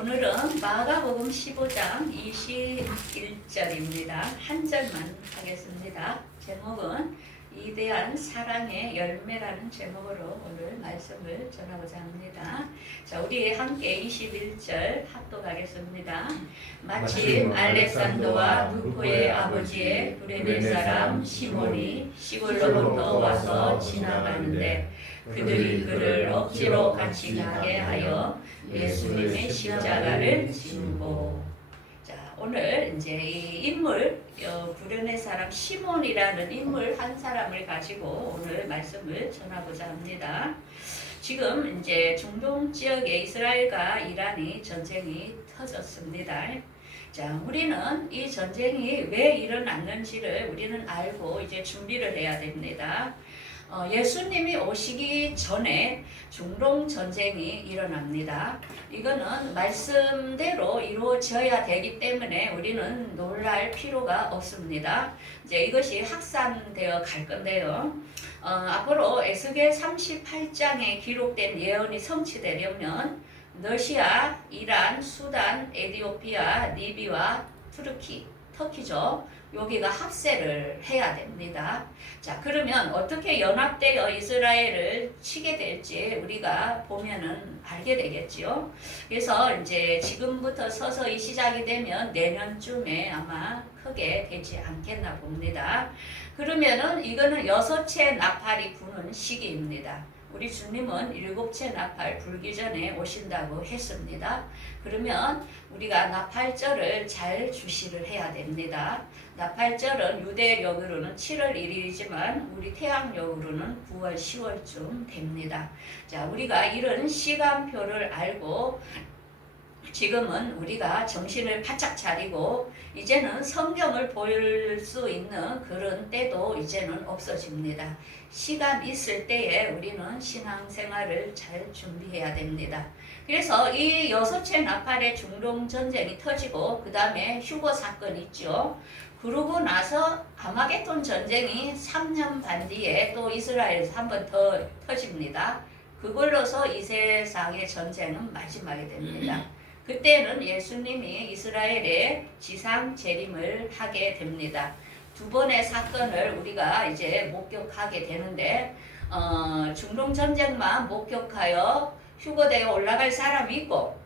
오늘은 마가복음 15장 21절입니다. 한 절만 하겠습니다. 제목은 위대한 사랑의 열매라는 제목으로 오늘 말씀을 전하고자 합니다. 자, 우리 함께 21절 합독하겠습니다. 마침 알렉산더와 루포의 아버지의 브레네 사람 시몬이 시골로부터 와서 지나가는데 그들이 그를 억지로 같이 가게 하여 예수님의 십자가를 지고. 자, 오늘 이제 이 인물, 구레네 사람 시몬이라는 인물 한 사람을 가지고 오늘 말씀을 전하고자 합니다. 지금 이제 중동 지역에 이스라엘과 이란이 전쟁이 터졌습니다. 자, 우리는 이 전쟁이 왜 일어났는지를 우리는 알고 이제 준비를 해야 됩니다. 예수님이 오시기 전에 중동 전쟁이 일어납니다. 이거는 말씀대로 이루어져야 되기 때문에 우리는 놀랄 필요가 없습니다. 이제 이것이 확산되어 갈 건데요. 앞으로 에스겔 38장에 기록된 예언이 성취되려면 러시아, 이란, 수단, 에티오피아, 리비아, 터키죠. 여기가 합세를 해야 됩니다. 자, 그러면 어떻게 연합되어 이스라엘을 치게 될지 우리가 보면은 알게 되겠지요. 그래서 이제 지금부터 서서히 시작이 되면 내년쯤에 아마 크게 되지 않겠나 봅니다. 그러면은 이거는 6채 나팔이 부는 시기입니다. 우리 주님은 7채 나팔 불기 전에 오신다고 했습니다. 그러면 우리가 나팔절을 잘 주시를 해야 됩니다. 나팔절은 유대력으로는 7월 1일이지만 우리 태양력으로는 9월 10월쯤 됩니다. 자, 우리가 이런 시간표를 알고 지금은 우리가 정신을 바짝 차리고 이제는 성경을 볼 수 있는 그런 때도 이제는 없어집니다. 시간 있을 때에 우리는 신앙생활을 잘 준비해야 됩니다. 그래서 이 6채 나팔의 중동 전쟁이 터지고 그 다음에 휴거 사건 있죠. 그러고 나서 아마겟돈 전쟁이 3년 반 뒤에 또 이스라엘에서 한 번 더 터집니다. 그걸로서 이 세상의 전쟁은 마지막이 됩니다. 그때는 예수님이 이스라엘에 지상 재림을 하게 됩니다. 두 번의 사건을 우리가 이제 목격하게 되는데 중동 전쟁만 목격하여 휴거되어 올라갈 사람이 있고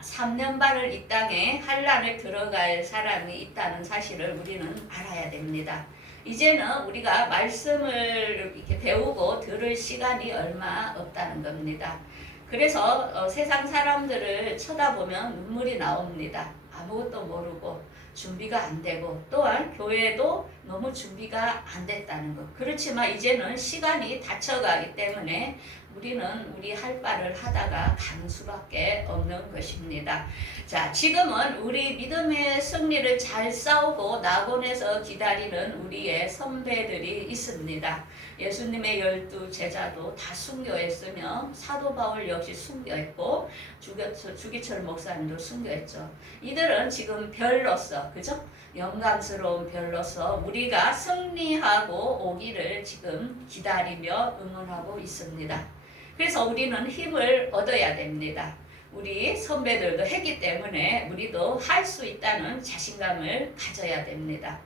3년 반을 이 땅에 환란을 들어갈 사람이 있다는 사실을 우리는 알아야 됩니다. 이제는 우리가 말씀을 이렇게 배우고 들을 시간이 얼마 없다는 겁니다. 그래서 세상 사람들을 쳐다보면 눈물이 나옵니다. 아무것도 모르고 준비가 안 되고 또한 교회도 너무 준비가 안 됐다는 것. 그렇지만 이제는 시간이 닫혀가기 때문에 우리는 우리 할 바를 하다가 가는 수밖에 없는 것입니다. 자, 지금은 우리 믿음의 승리를 잘 싸우고 낙원에서 기다리는 우리의 선배들이 있습니다. 예수님의 12 제자도 다 순교했으며 사도 바울 역시 순교했고 주기철 목사님도 순교했죠. 이들은 지금 별로서, 그죠? 영광스러운 별로서 우리가 승리하고 오기를 지금 기다리며 응원하고 있습니다. 그래서 우리는 힘을 얻어야 됩니다. 우리 선배들도 했기 때문에 우리도 할 수 있다는 자신감을 가져야 됩니다.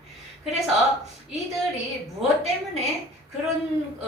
그래서 이들이 무엇 때문에 그런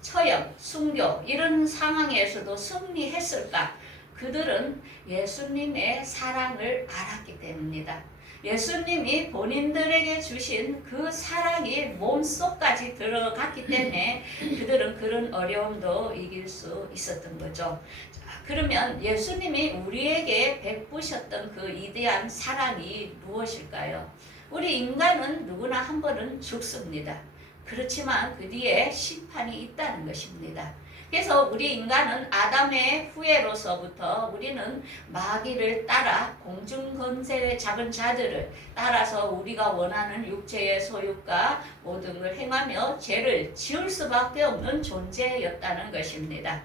처형, 순교 이런 상황에서도 승리했을까? 그들은 예수님의 사랑을 알았기 때문입니다. 예수님이 본인들에게 주신 그 사랑이 몸속까지 들어갔기 때문에 그들은 그런 어려움도 이길 수 있었던 거죠. 자, 그러면 예수님이 우리에게 베푸셨던 그 위대한 사랑이 무엇일까요? 우리 인간은 누구나 한 번은 죽습니다. 그렇지만 그 뒤에 심판이 있다는 것입니다. 그래서 우리 인간은 아담의 후예로서부터 우리는 마귀를 따라 공중권세를 잡은 자들을 따라서 우리가 원하는 육체의 소유과 모든 걸 행하며 죄를 지을 수밖에 없는 존재였다는 것입니다.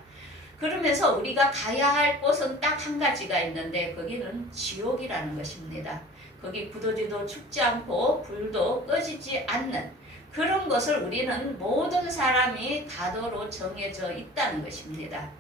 그러면서 우리가 가야 할 곳은 딱 한 가지가 있는데 거기는 지옥이라는 것입니다. 거기 부서지도 죽지 않고 불도 꺼지지 않는 그런 것을 우리는 모든 사람이 가도록 정해져 있다는 것입니다.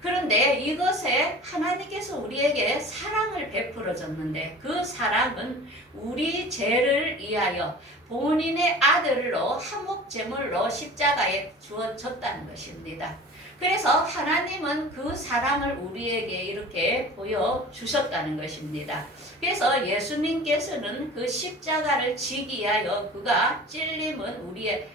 그런데 이것에 하나님께서 우리에게 사랑을 베풀어 줬는데 그 사랑은 우리 죄를 위하여 본인의 아들로 화목제물로 십자가에 주어졌다는 것입니다. 그래서 하나님은 그 사랑을 우리에게 이렇게 보여주셨다는 것입니다. 그래서 예수님께서는 그 십자가를 지기 위하여 그가 찔림은 우리의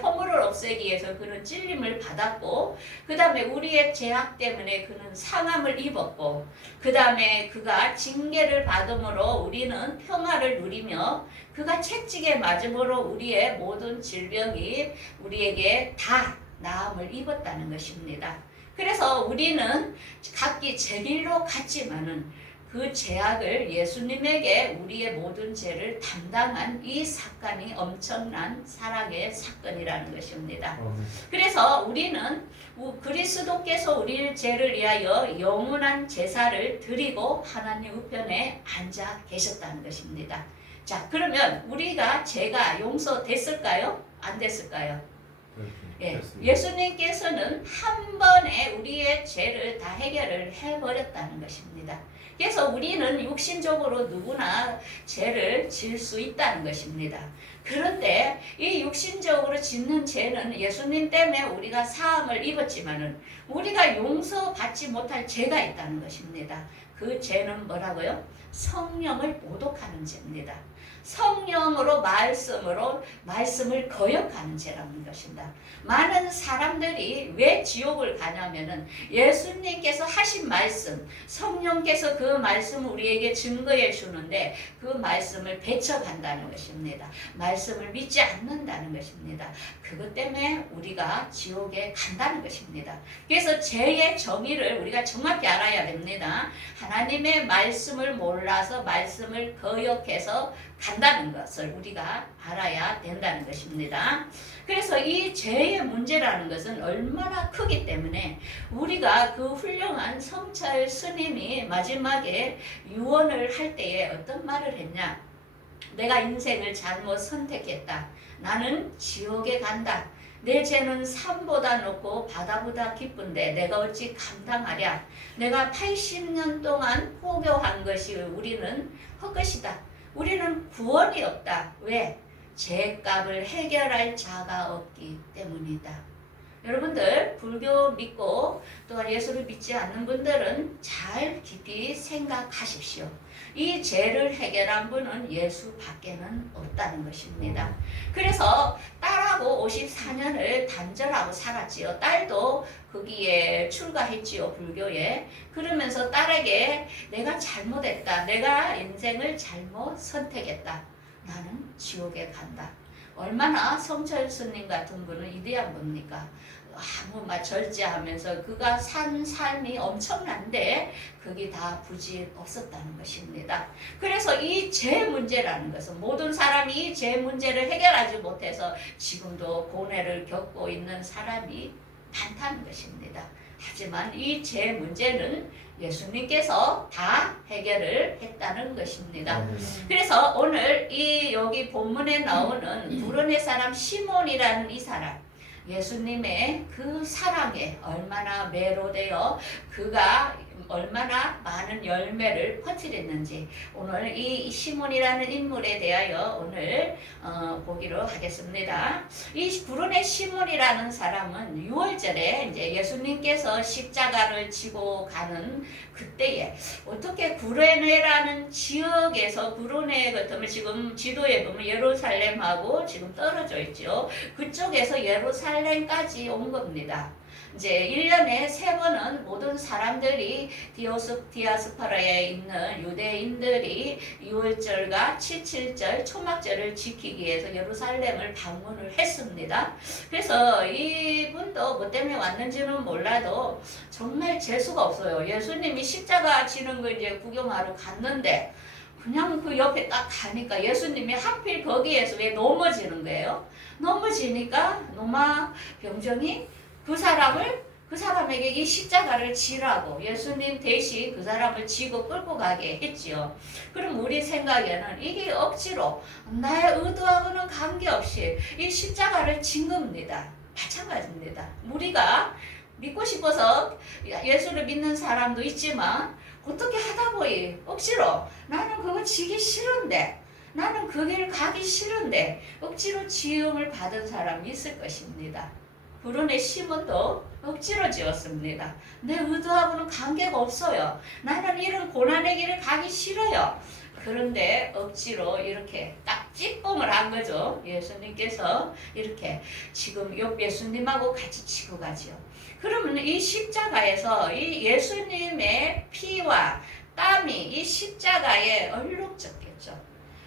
허물을 없애기 위해서 그는 찔림을 받았고, 그 다음에 우리의 죄악 때문에 그는 상함을 입었고, 그 다음에 그가 징계를 받음으로 우리는 평화를 누리며, 그가 채찍에 맞음으로 우리의 모든 질병이 우리에게 다 나음을 입었다는 것입니다. 그래서 우리는 각기 제 길로 갔지만은 그 죄악을 예수님에게 우리의 모든 죄를 담당한 이 사건이 엄청난 사랑의 사건이라는 것입니다. 그래서 우리는 그리스도께서 우리의 죄를 위하여 영원한 제사를 드리고 하나님 우편에 앉아 계셨다는 것입니다. 자, 그러면 우리가 죄가 용서됐을까요? 안 됐을까요? 예, 예수님께서는 한 번에 우리의 죄를 다 해결을 해버렸다는 것입니다. 그래서 우리는 육신적으로 누구나 죄를 지을 수 있다는 것입니다. 그런데 이 육신적으로 짓는 죄는 예수님 때문에 우리가 사함을 입었지만은 우리가 용서받지 못할 죄가 있다는 것입니다. 그 죄는 뭐라고요? 성령을 모독하는 죄입니다. 성령으로 말씀을 거역하는 죄라는 것입니다. 많은 사람들이 왜 지옥을 가냐면은 예수님께서 하신 말씀, 성령께서 그 말씀을 우리에게 증거해 주는데 그 말씀을 배척한다는 것입니다. 말씀을 믿지 않는다는 것입니다. 그것 때문에 우리가 지옥에 간다는 것입니다. 그래서 죄의 정의를 우리가 정확히 알아야 됩니다. 하나님의 말씀을 몰라서 말씀을 거역해서 간다는 것을 우리가 알아야 된다는 것입니다. 그래서 이 죄의 문제라는 것은 얼마나 크기 때문에 우리가 그 훌륭한 성찰 스님이 마지막에 유언을 할 때에 어떤 말을 했냐? 내가 인생을 잘못 선택했다. 나는 지옥에 간다. 내 죄는 산보다 높고 바다보다 깊은데 내가 어찌 감당하랴. 내가 80년 동안 포교한 것이 우리는 헛것이다. 우리는 구원이 없다. 왜? 죄값을 해결할 자가 없기 때문이다. 여러분들 불교 믿고 또한 예수를 믿지 않는 분들은 잘 깊이 생각하십시오. 이 죄를 해결한 분은 예수밖에는 없다는 것입니다. 그래서 딸하고 54년을 단절하고 살았지요. 딸도 거기에 출가했지요, 불교에. 그러면서 딸에게 내가 잘못했다. 내가 인생을 잘못 선택했다. 나는 지옥에 간다. 얼마나 성철 스님 같은 분은 위대한 분입니까? 아무 말 절제하면서 그가 산 삶이 엄청난데 그게 다 부질 없었다는 것입니다. 그래서 이 죄 문제라는 것은 모든 사람이 이 죄 문제를 해결하지 못해서 지금도 고뇌를 겪고 있는 사람이 많다는 것입니다. 하지만 이 죄 문제는 예수님께서 다 해결을 했다는 것입니다. 그래서 오늘 이 여기 본문에 나오는 구레네 사람 시몬이라는 이 사람, 예수님의 그 사랑에 얼마나 매료되어 그가 얼마나 많은 열매를 퍼뜨렸는지 오늘 이 시몬이라는 인물에 대하여 오늘 보기로 하겠습니다. 이 구레네 시몬이라는 사람은 6월절에 이제 예수님께서 십자가를 지고 가는 그때에 어떻게 구레네라는 지역에서 구레네 같으면 지금 지도에 보면 예루살렘하고 지금 떨어져 있죠. 그쪽에서 예루살렘까지 온 겁니다. 이제 1년에 3번은 모든 사람들이 디아스포라에 있는 유대인들이 6월절과 77절 초막절을 지키기 위해서 예루살렘을 방문을 했습니다. 그래서 이분도 뭐 때문에 왔는지는 몰라도 정말 재수가 없어요. 예수님이 십자가 지는 걸 이제 구경하러 갔는데 그냥 그 옆에 딱 가니까 예수님이 하필 거기에서 왜 넘어지는 거예요? 넘어지니까 노마 병정이 그 사람에게 이 십자가를 지라고 예수님 대신 그 사람을 지고 끌고 가게 했지요. 그럼 우리 생각에는 이게 억지로 나의 의도하고는 관계없이 이 십자가를 진 겁니다. 마찬가지입니다. 우리가 믿고 싶어서 예수를 믿는 사람도 있지만 어떻게 하다 보니 억지로 나는 그거 지기 싫은데 나는 그 길 가기 싫은데 억지로 지음을 받은 사람이 있을 것입니다. 불운의 시몬도 억지로 지었습니다. 내 의도하고는 관계가 없어요. 나는 이런 고난의 길을 가기 싫어요. 그런데 억지로 이렇게 딱 찌뽕을 한 거죠. 예수님께서 이렇게 지금 예수님하고 같이 치고 가죠. 그러면 이 십자가에서 이 예수님의 피와 땀이 이 십자가에 얼룩졌겠죠.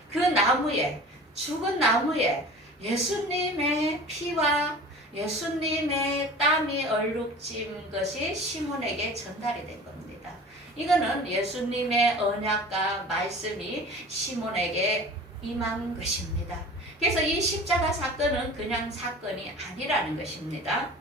그 나무에, 죽은 나무에 예수님의 피와 예수님의 땀이 얼룩진 것이 시몬에게 전달이 된 겁니다. 이거는 예수님의 언약과 말씀이 시몬에게 임한 것입니다. 그래서 이 십자가 사건은 그냥 사건이 아니라는 것입니다.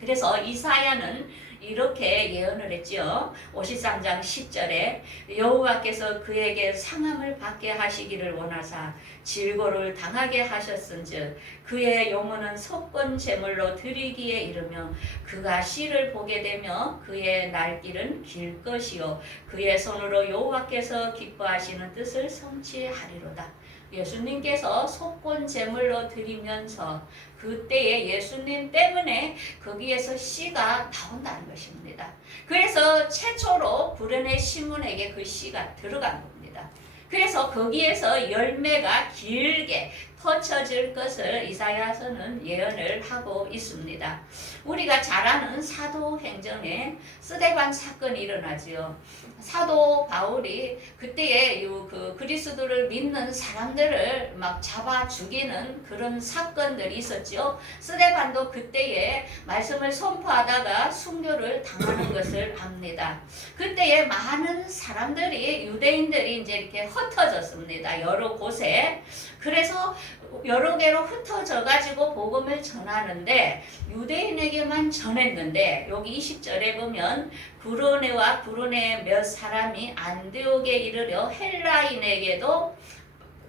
그래서 이사야는 이렇게 예언을 했지요. 53장 10절에 여호와께서 그에게 상함을 받게 하시기를 원하사 질고를 당하게 하셨은즉 그의 영혼은 속건 제물로 드리기에 이르며 그가 씨를 보게 되며 그의 날길은 길 것이요 그의 손으로 여호와께서 기뻐하시는 뜻을 성취하리로다. 예수님께서 속건 제물로 드리면서 그때에 예수님 때문에 거기에서 씨가 나온다는 것입니다. 그래서 최초로 불운의 시몬에게 그 씨가 들어간 겁니다. 그래서 거기에서 열매가 길게 펼쳐질 것을 이사야서는 예언을 하고 있습니다. 우리가 잘 아는 사도행전에 스데반 사건이 일어나지요. 사도 바울이 그때에 그 그리스도를 믿는 사람들을 막 잡아 죽이는 그런 사건들이 있었죠. 스데반도 그때에 말씀을 선포하다가 순교를 당하는 것을 압니다. 그때에 많은 사람들이 유대인들이 이제 이렇게 흩어졌습니다. 여러 곳에. 그래서 여러 개로 흩어져 가지고 복음을 전하는데 유대인에게만 전했는데 여기 20절에 보면 구로네와 구로네 몇 사람이 안디옥에 이르려 헬라인에게도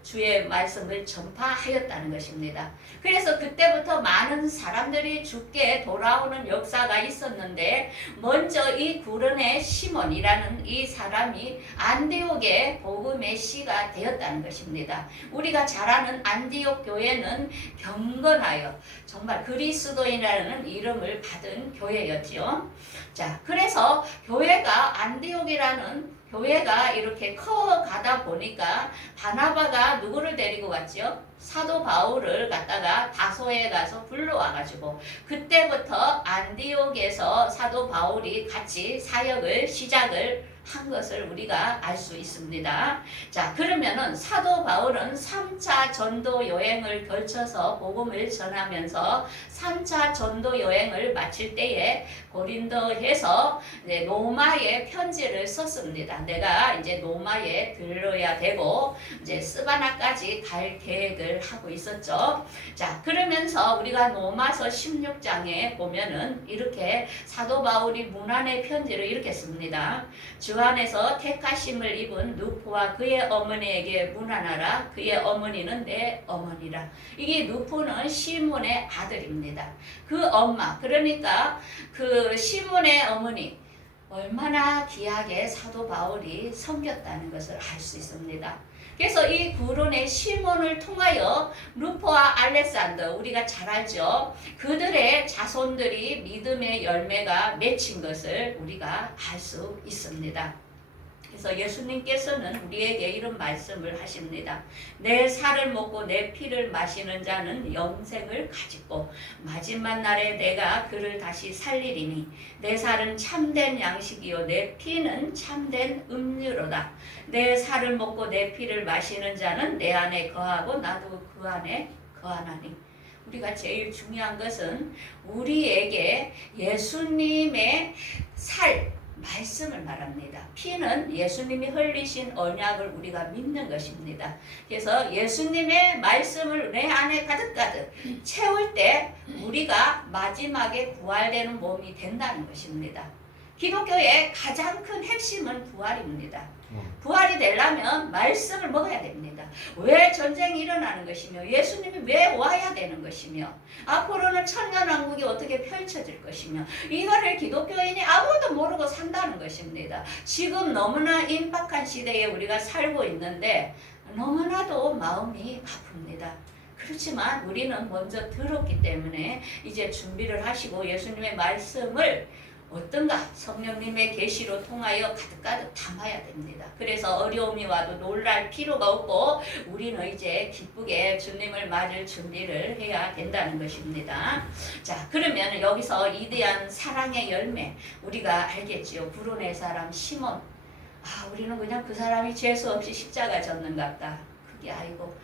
주의 말씀을 전파하였다는 것입니다. 그래서 그때부터 많은 사람들이 주께 돌아오는 역사가 있었는데 먼저 이 구르네 시몬이라는 이 사람이 안디옥의 복음의 씨가 되었다는 것입니다. 우리가 잘 아는 안디옥 교회는 경건하여 정말 그리스도인이라는 이름을 받은 교회였지요. 자, 그래서 교회가 안디옥이라는 교회가 이렇게 커가다 보니까 바나바가 누구를 데리고 갔지요? 사도 바울을 갖다가 다소에 가서 불러와가지고 그때부터 안디옥에서 사도 바울이 같이 사역을 시작을 한 것을 우리가 알 수 있습니다. 자, 그러면은 사도 바울은 3차 전도 여행을 걸쳐서 복음을 전하면서 3차 전도 여행을 마칠 때에 고린도에서 로마에 편지를 썼습니다. 내가 이제 로마에 들러야 되고 이제 스바나까지 갈 계획을 하고 있었죠. 자, 그러면서 우리가 로마서 16장에 보면은 이렇게 사도 바울이 문안의 편지를 이렇게 씁니다. 주 안에서 택하심을 입은 누포와 그의 어머니에게 문안하라. 그의 어머니는 내 어머니라. 이게 누포는 시몬의 아들입니다. 그 엄마, 그러니까 그 시몬의 어머니 얼마나 귀하게 사도 바울이 섬겼다는 것을 알 수 있습니다. 그래서 이 구론의 시몬을 통하여 루포와 알렉산더, 우리가 잘 알죠. 그들의 자손들이 믿음의 열매가 맺힌 것을 우리가 알 수 있습니다. 그래서 예수님께서는 우리에게 이런 말씀을 하십니다. 내 살을 먹고 내 피를 마시는 자는 영생을 가지고 마지막 날에 내가 그를 다시 살리리니 내 살은 참된 양식이요 내 피는 참된 음료로다. 내 살을 먹고 내 피를 마시는 자는 내 안에 거하고 나도 그 안에 거하나니. 우리가 제일 중요한 것은 우리에게 예수님의 살 말씀을 말합니다. 피는 예수님이 흘리신 언약을 우리가 믿는 것입니다. 그래서 예수님의 말씀을 내 안에 가득가득 채울 때 우리가 마지막에 부활되는 몸이 된다는 것입니다. 기독교의 가장 큰 핵심은 부활입니다. 부활이 되려면 말씀을 먹어야 됩니다. 왜 전쟁이 일어나는 것이며 예수님이 왜 와야 되는 것이며 앞으로는 천년왕국이 어떻게 펼쳐질 것이며 이거를 기독교인이 아무도 모르고 산다는 것입니다. 지금 너무나 임박한 시대에 우리가 살고 있는데 너무나도 마음이 아픕니다. 그렇지만 우리는 먼저 들었기 때문에 이제 준비를 하시고 예수님의 말씀을 어떤가 성령님의 계시로 통하여 가득가득 담아야 됩니다. 그래서 어려움이 와도 놀랄 필요가 없고 우리는 이제 기쁘게 주님을 맞을 준비를 해야 된다는 것입니다. 자, 그러면 여기서 이대한 사랑의 열매 우리가 알겠지요. 불온의 사람 시몬. 우리는 그냥 그 사람이 죄수 없이 십자가 졌는갑다. 그게 아니고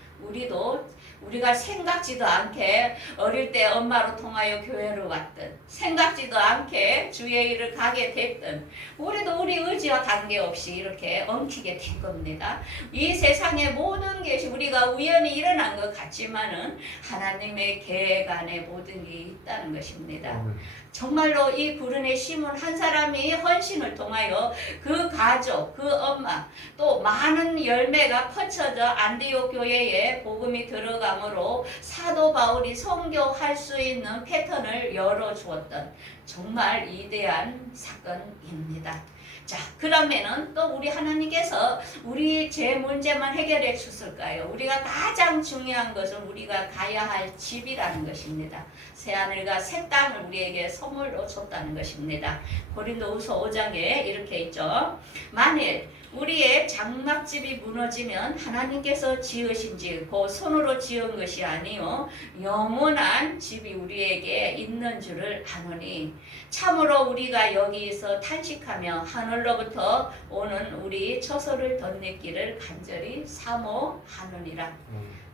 우리가 생각지도 않게 어릴 때 엄마로 통하여 교회를 왔든 생각지도 않게 주의 일을 가게 됐든 우리도 우리 의지와 관계없이 이렇게 엉키게 된 겁니다. 이 세상의 모든 것이 우리가 우연히 일어난 것 같지만은 하나님의 계획 안에 모든 게 있다는 것입니다. 정말로 이 불운의 시몬 한 사람이 헌신을 통하여 그 가족, 그 엄마 또 많은 열매가 퍼쳐져 안디옥 교회에 복음이 들어가므로 사도 바울이 선교할 수 있는 패턴을 열어주었던 정말 위대한 사건입니다. 자, 그러면은 또 우리 하나님께서 우리 제 문제만 해결해 주실까요? 우리가 가장 중요한 것은 우리가 가야 할 집이라는 것입니다. 새하늘과 새 땅을 우리에게 선물로 줬다는 것입니다. 고린도후서 5장에 이렇게 있죠. 만일 우리의 장막집이 무너지면 하나님께서 지으신 집, 그 손으로 지은 것이 아니요 영원한 집이 우리에게 있는 줄을 아노니 참으로 우리가 여기서 탄식하며 하늘로부터 오는 우리 처소를 덧내기를 간절히 사모하느니라.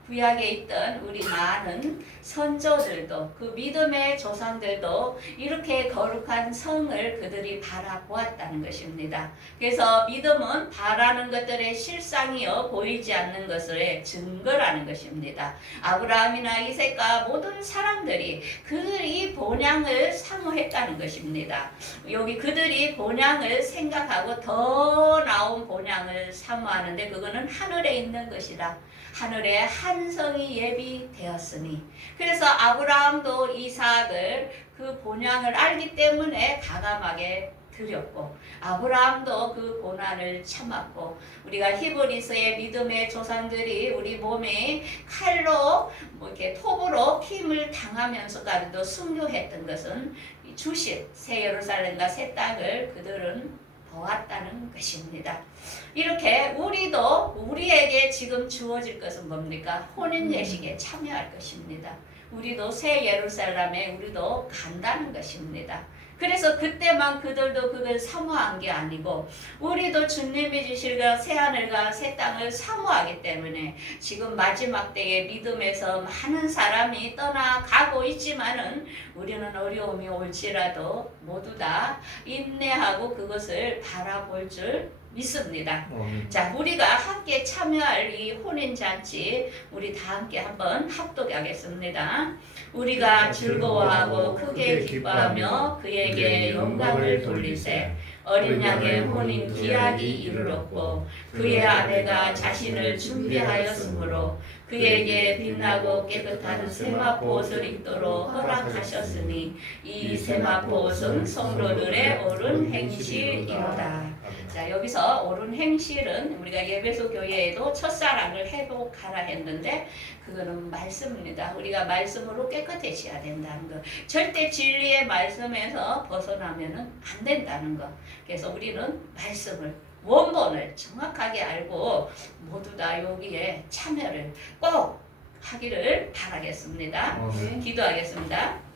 구약에 있던 우리 많은 선조들도 그 믿음의 조상들도 이렇게 거룩한 성을 그들이 바라보았다는 것입니다. 그래서 믿음은 바라는 것들의 실상이요 보이지 않는 것의 증거라는 것입니다. 아브라함이나 이삭과 모든 사람들이 그들이 본향을 사모했다는 것입니다. 여기 그들이 본향을 생각하고 더 나은 본향을 사모하는데 그거는 하늘에 있는 것이라. 하늘에 한 성이 예비되었으니 그래서 아브라함도 이삭을 그 본향을 알기 때문에 과감하게 드렸고 아브라함도 그 고난을 참았고 우리가 히브리서의 믿음의 조상들이 우리 몸에 칼로 이렇게 톱으로 킴을 당하면서까지도 순교했던 것은 주실 새 예루살렘과 새 땅을 그들은 보았다는 것입니다. 이렇게 우리에게 지금 주어질 것은 뭡니까? 혼인 예식에 참여할 것입니다. 우리도 새 예루살렘에 우리도 간다는 것입니다. 그래서 그때만 그들도 그걸 사모한 게 아니고 우리도 주님이 주실 새하늘과 새 땅을 사모하기 때문에 지금 마지막 때에 믿음에서 많은 사람이 떠나가고 있지만은 우리는 어려움이 올지라도 모두 다 인내하고 그것을 바라볼 줄 믿습니다. 자, 우리가 함께 참여할 이 혼인잔치 우리 다 함께 한번 합독하겠습니다. 우리가 즐거워하고 크게 기뻐하며 그에게 영광을 돌리세. 어린 양의 혼인 기약이 이르렀고 그의 아내가 자신을 준비하였으므로 그에게 빛나고 깨끗한 세마포 옷을 입도록 허락하셨으니 이 세마포 옷은 성도들의 옳은 행실이로다. 자, 여기서 옳은 행실은 우리가 예배소 교회에도 첫사랑을 회복하라 했는데 그거는 말씀입니다. 우리가 말씀으로 깨끗해져야 된다는 거. 절대 진리의 말씀에서 벗어나면은 안 된다는 거. 그래서 우리는 말씀을 원본을 정확하게 알고 모두 다 여기에 참여를 꼭 하기를 바라겠습니다. 기도하겠습니다.